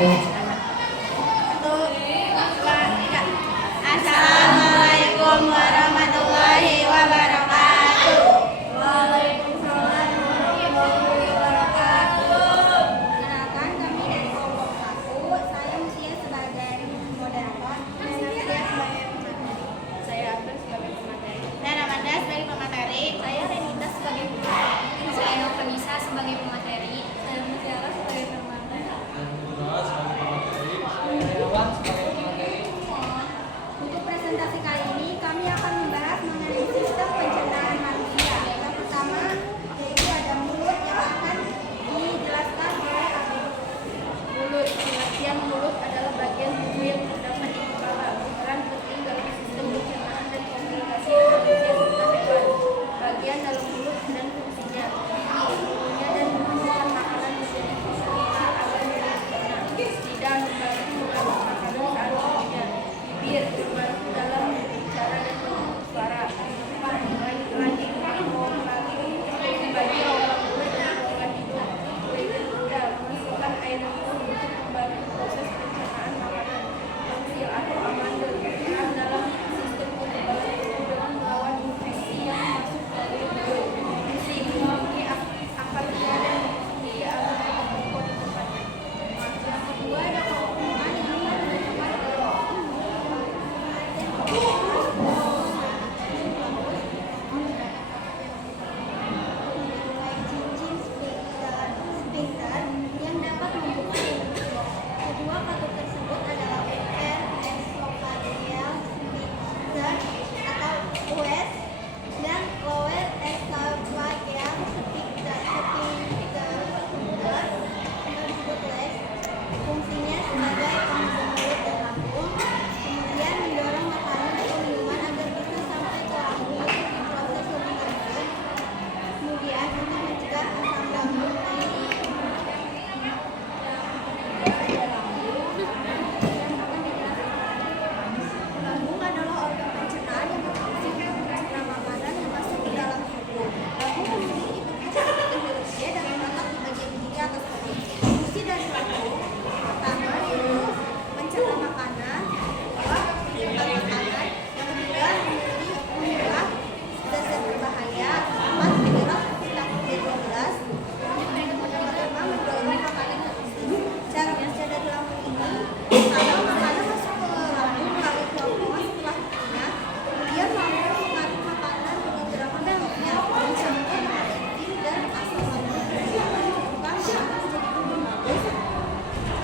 Assalamualaikum warahmatullahi wabarakatuh. Waalaikumsalam warahmatullahi wabarakatuh. Perkenalkan, kami dari kelompok 1. Saya Mutia sebagai moderator dan Nadia sebagai pemateri. Saya Abel sebagai pemateri. Dan Amanda sebagai pemateri. Saya Renita sebagai pemateri. Saya Novanisa sebagai pemateri. Saya Mutiara sebagai pemateri. Untuk presentasi kali ini kami akan membahas mengenai sistem pencernaan manusia. Yang pertama yaitu ada mulut yang akan dijelaskan oleh Abi. Mulut. Pengertian mulut adalah bagian tubuh yang terdapat di kepala, berperan penting dalam sistem pencernaan dan komunikasi manusia serta hewan. Bagian dalam mulut dan fungsinya, mulutnya dan memasukkan makanan menjadi fungsinya agar mulut dicerna. Lidah membantu mengambil makanan saat mengunyah. Bibir membantu dalam berbicara dan membentuk suara. Lagi membagi rongga mulut dan rongga hidung. Kulit lidah memasukkan air minum untuk membantu proses pencernaan makanan. Pensil atau amandel berperan dalam sistem kekebalan tubuh dengan melawan infeksi yang masuk dari mulut. Gusi memiliki akar lidah dan memiliki agar berkumpul di tempatnya. Yang kedua ada kelompok yang akan cincin sphincter yang dapat membuka dan menutup. Kedua katup tersebut adalah upper esophageal sphincter atau US dan lower esophageal sphincter disebut legs. Fungsinya sebagai penghubung mulut dan lambung, kemudian mendorong makanan atau minuman agar bisa sampai ke lambung untuk diproses lebih lanjut. Kemudian untuk mencegah asam lambung naik. Lambung adalah organ pencernaan yang berfungsi untuk mencerna makanan yang masuk ke dalam tubuh. Lambung memiliki tubuh sedikit gede dan terletak di bagian kiri atas perut. Fungsi dari lambung pertama yaitu mencerna makanan, kedua menyimpan makanan, yang ketiga memilah zat-zat berbahaya, keempat menyerap vitamin B12, yang kelima mendorong makanan ke usus. Cara kerja dari lambung ini, pertama makanan masuk ke lambung melalui kerongkongan setelah dikunyah, kemudian lambung menarik makanan dengan gerakan beloknya, mencampur dengan enzim dan asam lambung yang menyebabkan makanan menjadi lebih bagus.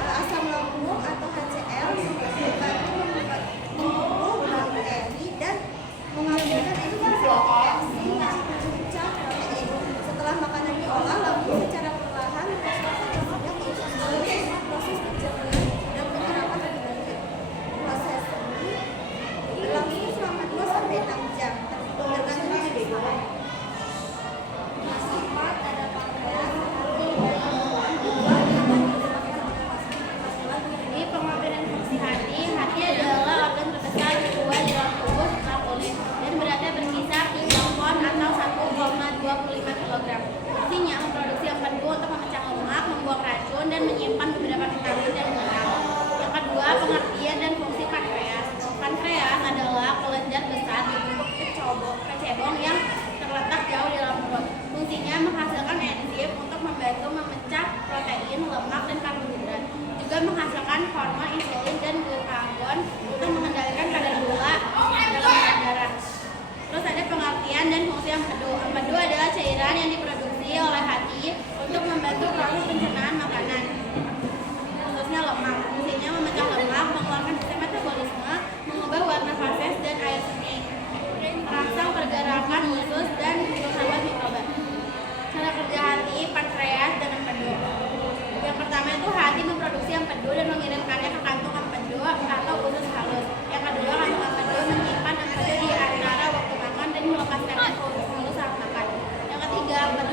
Asam lambung atau HCl membantu membunuh bakteri dan mengambilkan enzim sehingga mencecah protein. Setelah makanan diolah, lambung secara perlahan memproses ke usus untuk proses pencernaan dan penyerapan lebih lanjut. Proses ini berlangsung selama 2-6 jam, tergantung jenis makanan. Keempat ada pankreas, hati, dan lambung. Ini pengambilan fungsi hati. Hati adalah organ terbesar kedua di dalam tubuh setelah kulit dan beratnya berkisar 3 pon atau 1,25 kg. Fungsinya memproduksi empedu untuk memecah lemak, membuang racun, dan menyimpan beberapa vitamin dan mineral. Yang kedua, pengertian dan fungsi pankreas. Pankreas adalah kelenjar besar berbentuk kecebong yang terletak jauh di dalam perut. Fungsinya menghasilkan enzim untuk membantu memecah protein, lemak, dan karbohidrat. Juga menghasilkan hormon insulin dan glukagon untuk mengendalikan kadar gula dalam darah. Terus ada pengertian dan fungsi empedu. Empedu adalah cairan yang diproduksi oleh hati untuk membantu proses pencernaan makanan, khususnya lemak. Fungsinya memecah lemak, mengeluarkan sistem metabolisme, mengubah warna fases dan air seni, merangsang pergerakan usus dan menghambat mikroba. Cara kerja hati, pankreas, dan empedu. Yang pertama itu hati memproduksi empedu dan mengirimkannya ke kantung empedu atau usus halus. Yang kedua, kantung empedu menyimpan empedu di antara waktu makan dan melepaskannya ke usus halus saat makan. Yang ketiga, empedu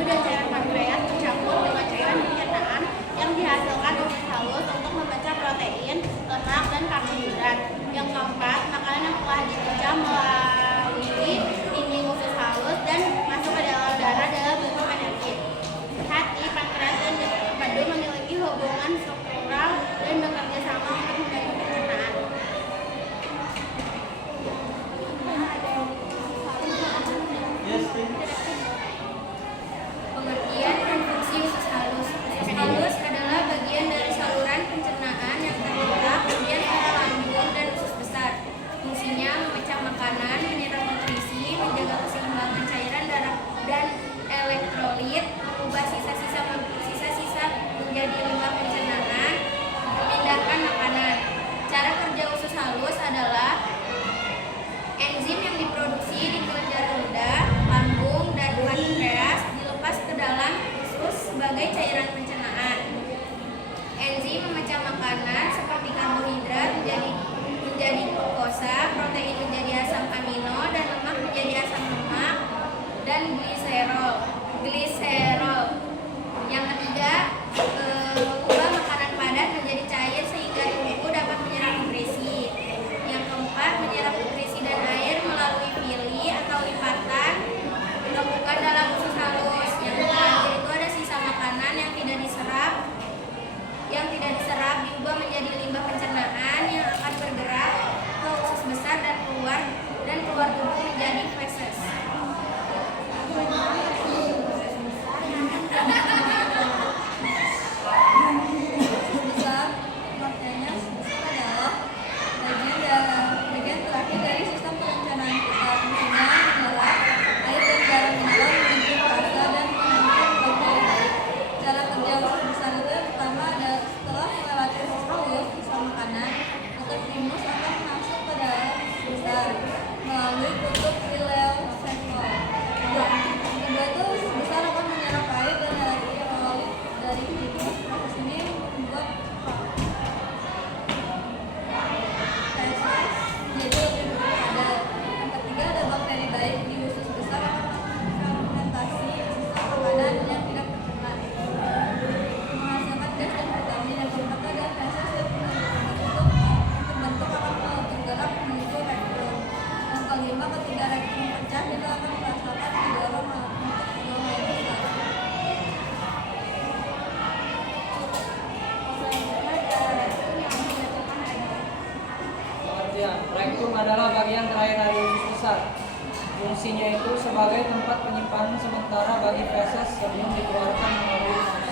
Fungsinya itu sebagai tempat penyimpanan sementara bagi feses sebelum dikeluarkan melalui nafas.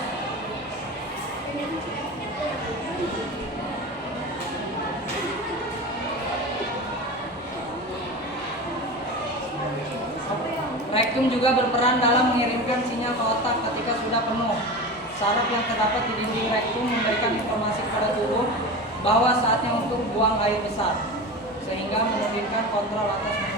Rektum juga berperan dalam mengirimkan sinyal ke otak ketika sudah penuh. Saraf yang terdapat di dinding rektum memberikan informasi kepada tubuh bahwa saatnya untuk buang air besar, sehingga memungkinkan kontrol atas